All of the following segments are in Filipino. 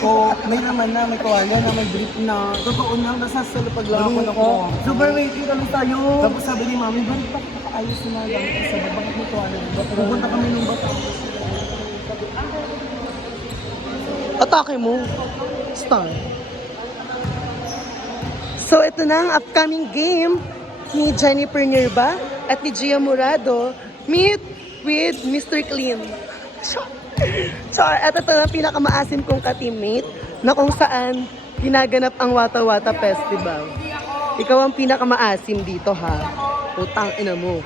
ko, may naman na, may kawala na, may brief na. Totoo na, nasa salapag lang ako. Super waiting kami tayo. Tapos sabi ni Mami, bakit ayos na lang isa ba? Bakit may kawala? Pupunta kami nung Batangas. Atake mo. Star. So ito na ang upcoming game ni Jennifer Nirba at ni Gia Murado. Meet with Mr. Clean. So, ito na ang pinakamaasim kong ka-teammate na kung saan ginaganap ang Wata Wata Festival. Ikaw ang pinakamaasim dito, ha? Utang ina mo.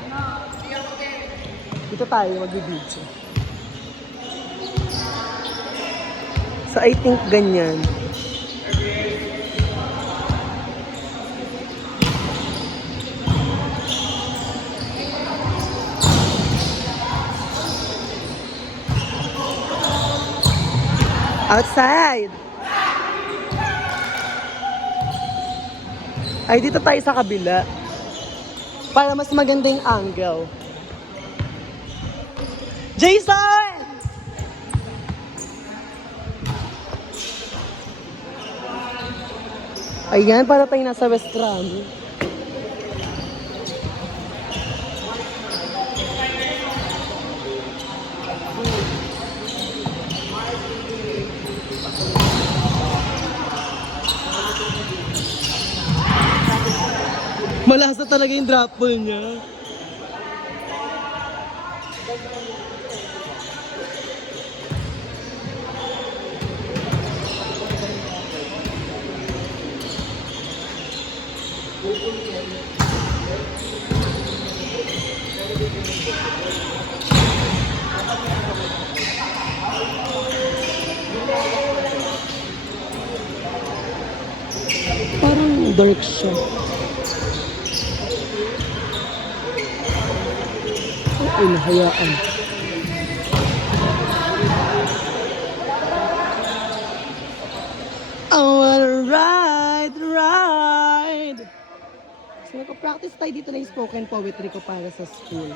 Dito tayo mag-video. So, I think ganyan. Outside! Ay, dito tayo sa kabila. Para mas maganda yung angle. Jason! Ayan, para tayo nasa West Ramo. Malasa talaga yung drop ball niya. Parang dark siya. Ay, nahayaan. I wanna ride. So, nagpa-practice tayo dito ng spoken poetry ko para sa school.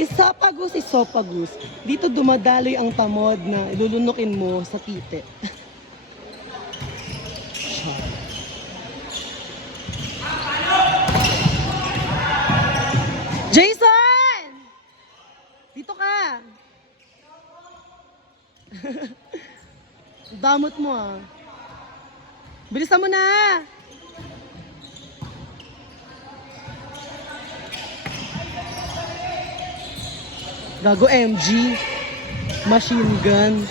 Isopagus. Dito dumadaloy ang tamod na ilulunukin mo sa tite. Jason! Dito ka! Damot mo ah. Bilisan mo na! Gago MG. Machine gun.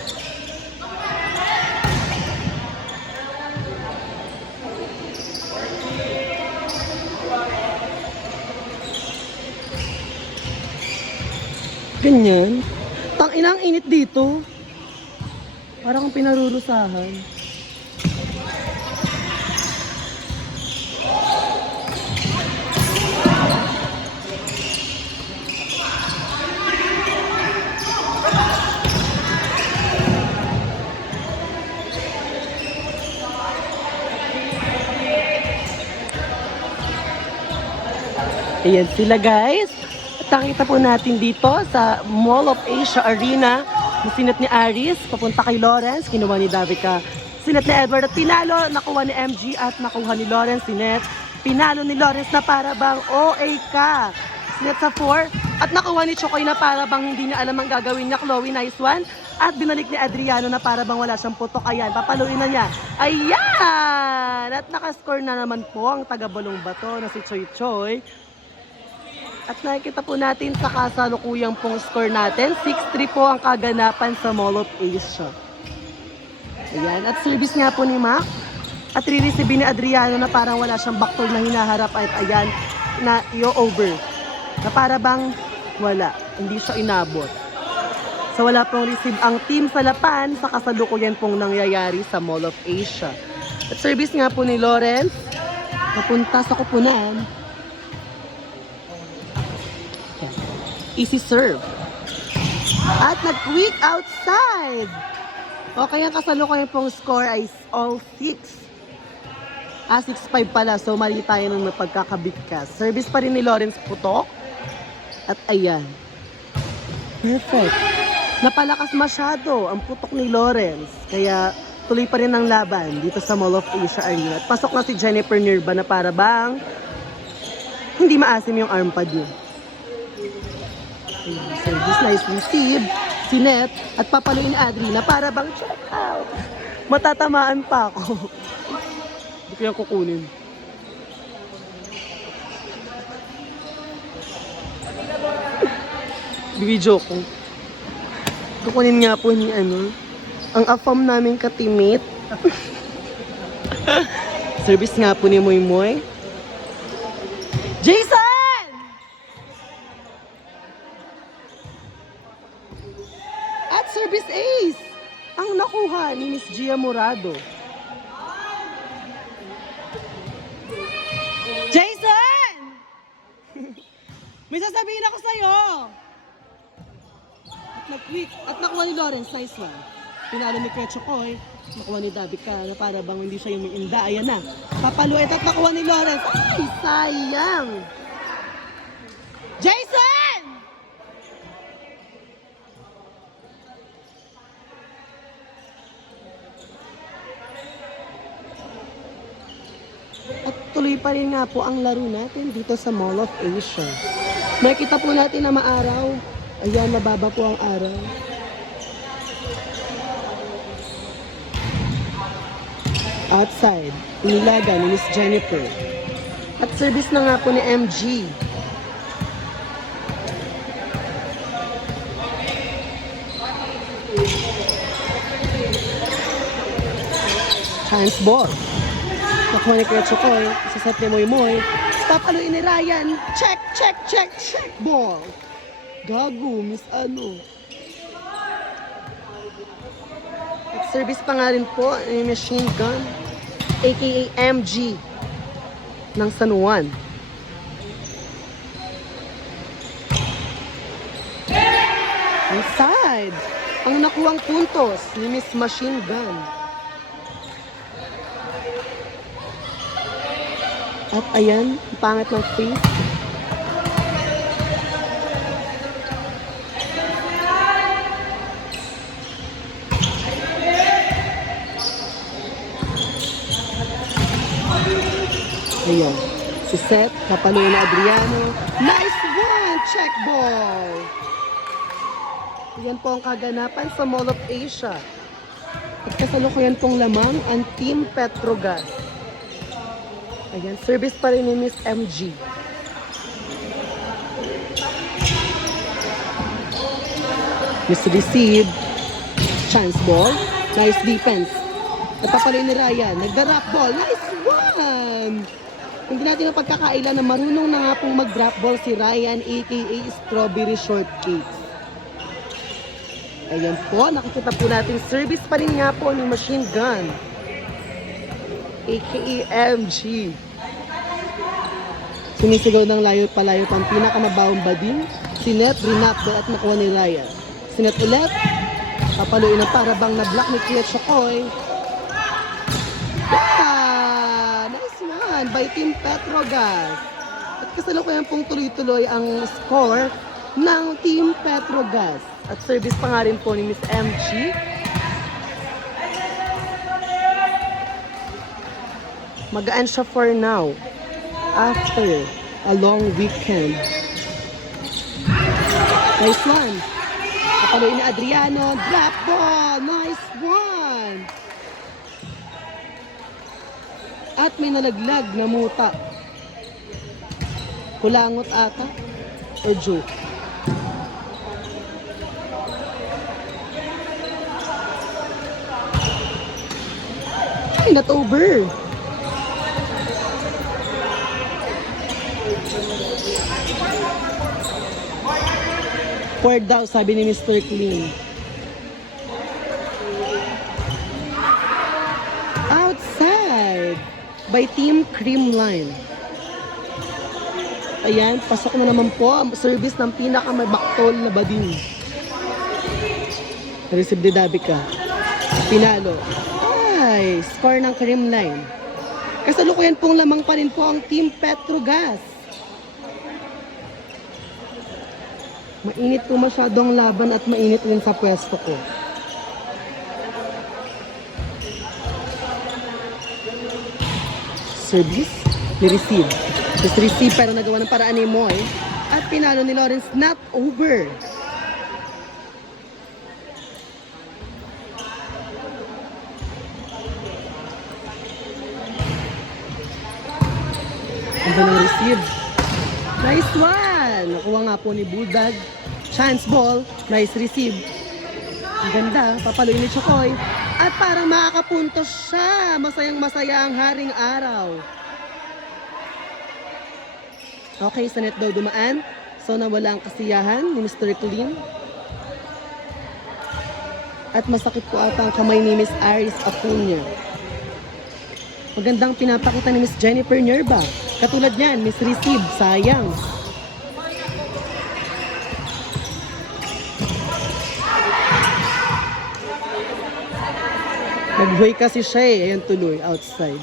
Ganyan. Tangina ang init dito. Parang kang pinarurusahan. Ayan sila guys. Nakita po natin dito sa Mall of Asia Arena, sinat ni Aris, papunta kay Lawrence, kinuha ni Davica. Sinat ni Edward at pinalo, nakuha ni MG at nakuha ni Lawrence, sinet. Pinalo ni Lawrence na para bang OA ka. Sinet sa 4 at nakuha ni Chokoy na para bang hindi niya alam ang gagawin niya. Chloe, nice one. At binalik ni Adriano na para bang wala siyang putok. Ayan, papaluin na niya. Ayan! At nakascore na naman po ang taga-Balong Bato na si Choy Choy. At nakikita po natin sa kasalukuyang pong score natin, 6-3 po ang kaganapan sa Mall of Asia. Ayan, at service nga po ni Mac. At re-receive ni Adriano na parang wala siyang backdoor na hinaharap at ayan, na i-over. Na para bang wala, hindi siya inabot. So wala pong receive ang team sa Lapan sa kasalukuyan pong nangyayari sa Mall of Asia. At service nga po ni Lawrence, napunta sa kupunan. Easy serve. At nag-quick outside. Okay, ang kasalukuyan pong score ay all 6. 6-5 pala. So, mali tayo nung napagkakabigkas. Service pa rin ni Lawrence putok. At ayan. Perfect. Napalakas masyado ang putok ni Lawrence. Kaya tuloy pa rin ang laban dito sa Mall of Asia Arena. At pasok na si Jennifer Nirva na para bang hindi maasim yung arm pad niya. Service nice receive. Si Net at papaluin ni Adri na para bang check out. Matatamaan pa ako. Hindi ko yan kukunin. Video ko. Kukunin nga po ni ang afam naming katimate. Service nga po ni Moy Moy. Jason! At service ace! Ang nakuha ni Miss Gia Morado. Jason! May sasabihin ako sa'yo! At nakuha ni Lawrence, nice one. Pinalo ni Kuya Chokoy, nakuha ni Davica na para bang hindi siya yung inda. Ayan na. Papaluit at nakuha ni Lawrence. Ay, sayang! Jason! At tuloy pa rin nga po ang laro natin dito sa Mall of Asia. Nakita po natin na maaraw. Ayan, mababa po ang araw. Outside, inilaga ni Miss Jennifer. At service na nga po ni MG. Chance ball. Nakuha ni Kuya Chokoy. Isaset ni Moy Moy. Papaluin ni Ryan. Check, check, check, check ball. Gago, miss ano. At service pa nga rin po ni machine gun, aka MG ng San Juan. Inside, ang nakuwang puntos ni Miss Machine Gun. At ayan, ang pangit ng face. Ayan, si Seth, kapaluin na Adriano. Nice one! Check ball! Ayan po ang kaganapan sa Mall of Asia. At kasalukuyan pong lamang ang Team Petrogas. Ayan, service pa rin ni Miss MG. Miss Receive. Chance ball. Nice defense. Napapaluin ni Ryan. Nagda-drop ball. Nice one! Hindi natin ang pagkakailan na marunong na nga pong mag-drop ball si Ryan, aka Strawberry Shortcakes. Ayan po, nakikita po natin service pa rin nga po ni Machine Gun, aka MG. Sumisigaw ng layo palayo pang pinakamabawang bading. Si Net, rinapdal at nakuha ni Ryan. Si Net ulit, papaluin ng parabang na block ni Kuya Chokoy. By Team Petrogas. At kasalukuyan pong tuloy-tuloy ang score ng Team Petrogas. At service pa nga rin po ni Miss MG. Magaan siya for now. After a long weekend. Nice one. Kapaluin na Adriano. Drop ball. Nice one. At may nalaglag na muta. Kulangot ata or joke. Ay, not over. Poured daw, sabi ni Mr. Clean. Outside by Team Creamline. Ayan, pasok na naman po ang service ng pinaka-mabaktol na bading. Receive de Davica. Pinalo. Ay, score ng Creamline. Kasalukuyan pong lamang pa rin po ang Team Petrogas. Mainit po masyadong laban at mainit rin sa pwesto ko. Service, ni-receive. Just receive pero nagawa ng paraan ni Moy. At pinalo ni Lawrence, not over. Ang ganang receive. Nice one! Nakuha nga po ni Bulldog. Chance ball. Nice receive. Ang ganda. Papaluin ni Chokoy. At parang makakapuntos siya. Masayang masaya ang haring araw. Okay, sa net daw dumaan. So nawala ang kasiyahan ni Mr. Clean. At masakit po ata ang kamay ni Miss Aris Acuña. Magandang pinapakita ni Miss Jennifer Nerva. Katulad niyan, Miss Receive, sayang. Nag-way kasi siya eh. Ayan tuloy, outside.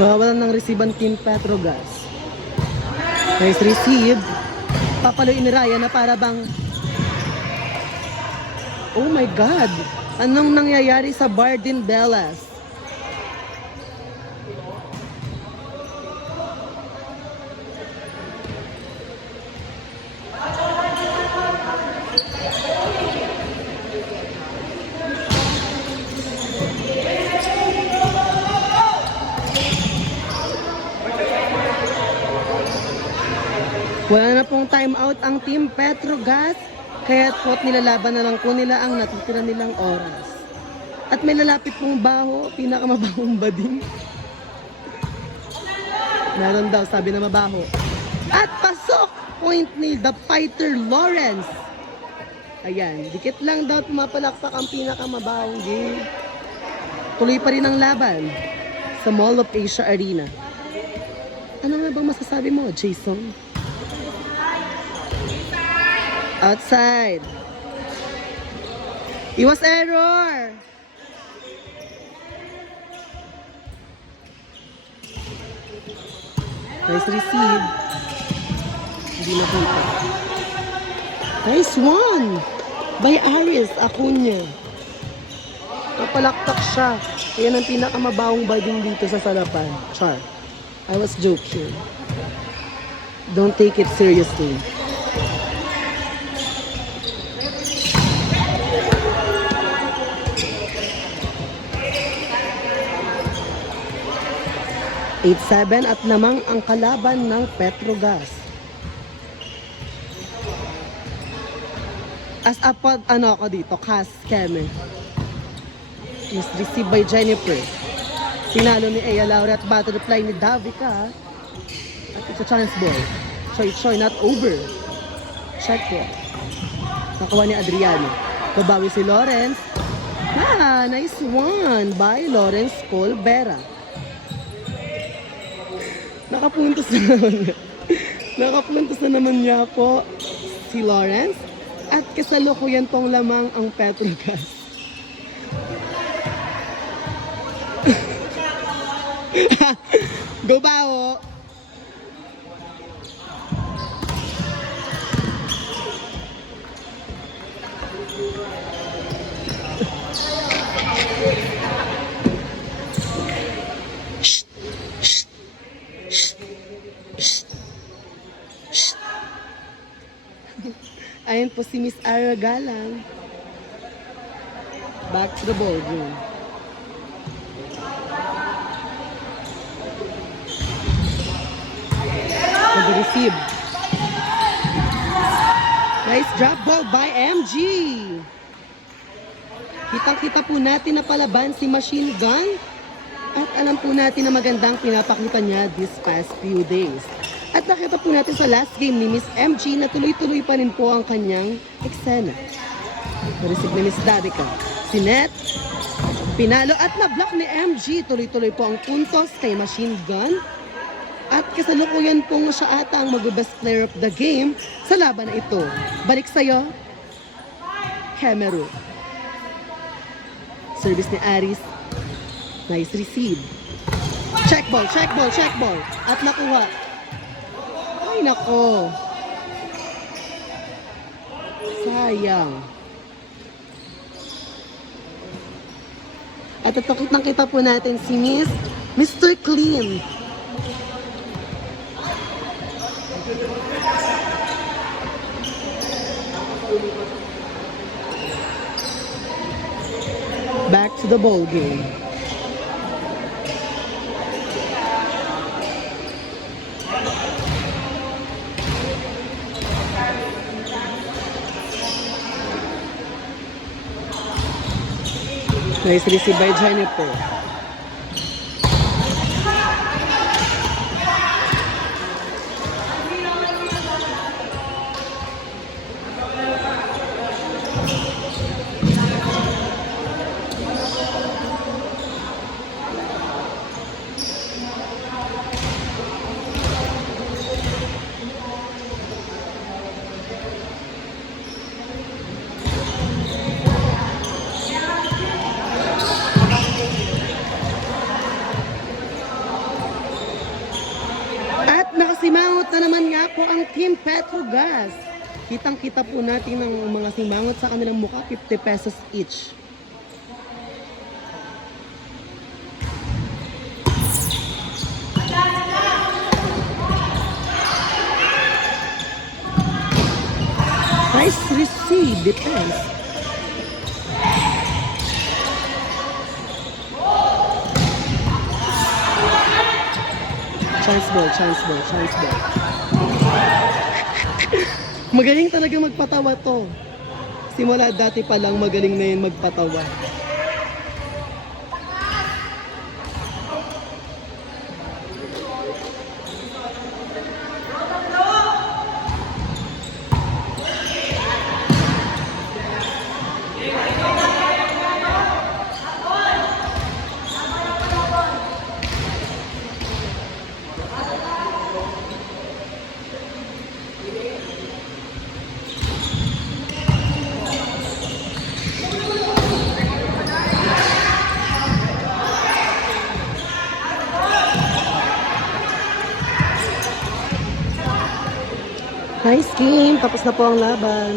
Wawalan ng receive ang Team Petrogas. Nice receive. Papaluin ni Ryan na para bang... Oh my God! Anong nangyayari sa Bardin Bellas? Wala na pong time out ang Team Petrogas, kaya po't nilalaban na lang po nila ang natitira nilang oras. At may lalapit pong baho, pinakamabahong bading. Meron daw, sabi na mabaho. At pasok! Point ni The Fighter Lawrence. Ayan, dikit lang daw pumapalakpak ang pinakamabahong game. Tuloy pa rin ang laban sa Mall of Asia Arena. Ano nga bang masasabi mo, Jason? Outside. It was error. Nice receive. Hindi nakita. Nice one. By Aris Acuña. Napalaktak siya. Yan ang pinakamabawang bading dito sa Salapan. Char. I was joking. Don't take it seriously. (8-7) at namang ang kalaban ng Petrogas. As a pod, ano ako dito, Cass Keme. Is received by Jennifer. Pinalo ni Ea Laura at butterfly ni Davica. At it's a chance ball. Choy, not over. Check po. Nakuha ni Adriano. Babawi si Lawrence. Nice one by Lawrence Colbera. Nakapuntos na naman niya. Nakapuntos na naman niya po si Lawrence. At kasalukuyan pong lamang ang Petrogas. Go Bao! Ayan po si Miss Ara Galang. Back to the ballroom. Nag-receive. Nice drop ball by MG. Kitang-kita po natin na palaban si Machine Gun. At alam po natin na magandang pinapakita niya this past few days. At nakita po natin sa last game ni Miss MG na tuloy-tuloy pa rin po ang kanyang eksena. Na-receive ni Miss Davica. Si Net, pinalo at na-block ni MG. Tuloy-tuloy po ang puntos kay Machine Gun. At kasalukuyan pong siya ata ang mag-best player of the game sa laban na ito. Balik sa'yo, Cameroon. Service ni Aris. Nice receive. Check ball, check ball, check ball. At nakuha. Ay, nako. Sayang. At nakita po natin si Mr. Clean. Back to the ball game. Nice receive by Jennifer. Nakasimangot na naman nga po ang Team Petrogas. Kitang-kita po natin ng mga simangot sa kanilang mukha, 50 pesos each. Nice receive, defense. Chance ball, chance ball, chance ball. Magaling talaga magpatawa to. Simula dati pa lang magaling na yun magpatawa. Nice game. Tapos na po ang laban.